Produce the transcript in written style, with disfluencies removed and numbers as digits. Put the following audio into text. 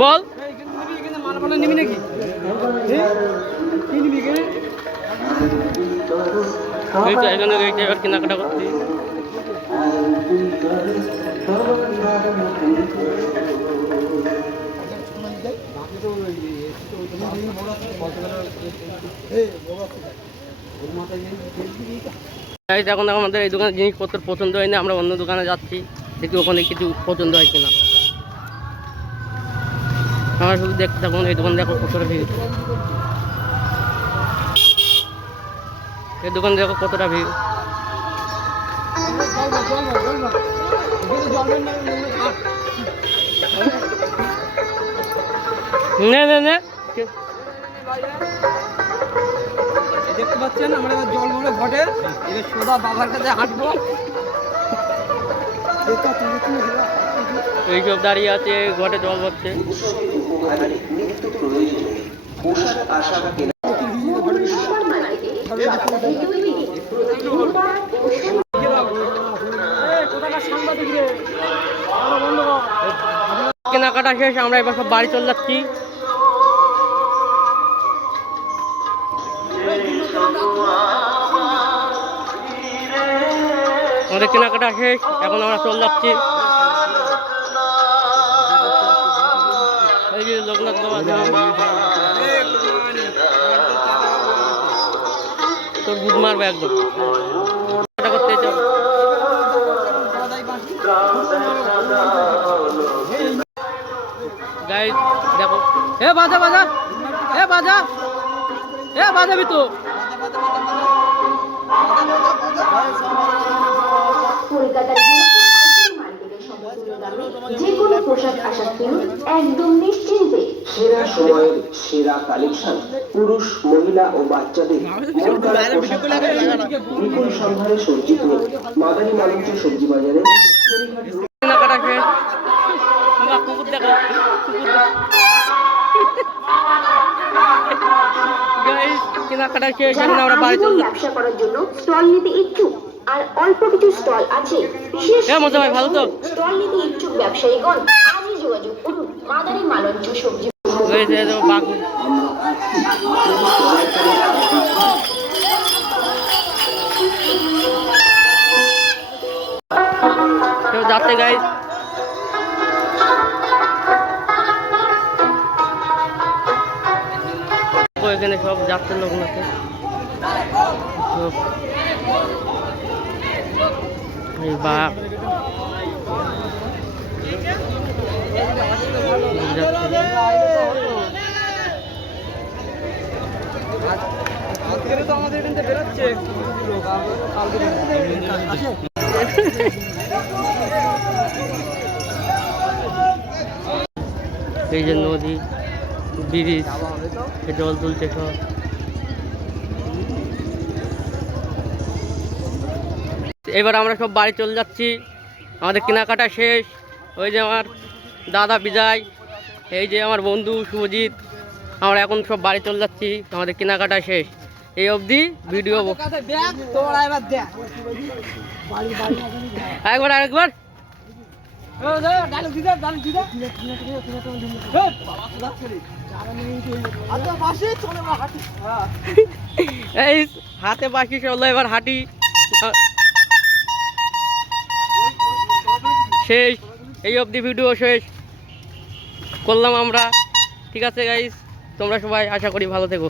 বল নিবি নাকি এখানে এবার কেনাকাটা করছি। এখন আমাদের এই দোকানে জিনিসপত্র পছন্দ হয়নি, আমরা অন্য দোকানে যাচ্ছি, দেখি ওখানে কিছু পছন্দ হয় কিনা। আমরা শুধু দেখতে থাকুন, এই দোকান দেখো কতটা ভিড়, এই দোকান দেখো কতটা ভিড়। দেখতে পাচ্ছেন আমরা এবার জল ভরে ঘটে, এবার সোজা বাবার কাছে হাঁটবো। এইসব দাঁড়িয়ে আছে, ঘটে জল ভরছে। কেনাকাটা শেষ, আমরা এবার সব বাড়ি চলে যাচ্ছি। আমাদের কেনাকাটা শেষ, এখন আমরা চলে যাচ্ছি। এই যে লোকনাথ বাবা তোর বুধ মারবে একদম করতে গাইস দেখো। হে বাজা বাজা, হে বাজা, হে বাজাবি তো। যেকোনো পোশাক আশাক কিনুন একদম নিশ্চিন্তে। সেরা সময়ের সেরা কালেকশন, পুরুষ মহিলা ও বাচ্চাদের বিপুল সম্ভারে সজ্জিত মাদারী মালঞ্চ সবজি বাজারে। কেনাকাটা শেষ, কুকুর দেখো, কেনাকাটা শেষ, এখন আমরা বাড়ি চলে যাচ্ছি। ব্যবসা করার জন্য স্টল নিতে ইচ্ছুক, আর অল্প কিছু স্টল আছে, বিশেষ ভালো তো স্টল নিতে ইচ্ছুক ব্যবসায়ীগণ আজই যোগাযোগ করুন মাদারী মালঞ্চ সবজি। যাচ্ছে গাইস, এখানে সব যাচ্ছে লোক নাকি এই বাঘ তো আমাদের এখান থেকে বেরোচ্ছে। এই যে নদী, ব্রিজ, জল তুলছে সব। এবার আমরা সব বাড়ি চলে যাচ্ছি, আমাদের কেনাকাটা শেষ। ওই যে আমার দাদা বিজয়, এই যে আমার বন্ধু শুভজিৎ, আমরা এখন সব বাড়ি চলে যাচ্ছি, আমাদের কেনাকাটা শেষ। এই অবধি ভিডিও একবার আরেকবার এই হাতে বাসি চলো, এবার হাঁটি শেষ। এই অবধি ভিডিও শেষ করলাম আমরা। ঠিক আছে গাইস, তোমরা সবাই আশা করি ভালো থেকো।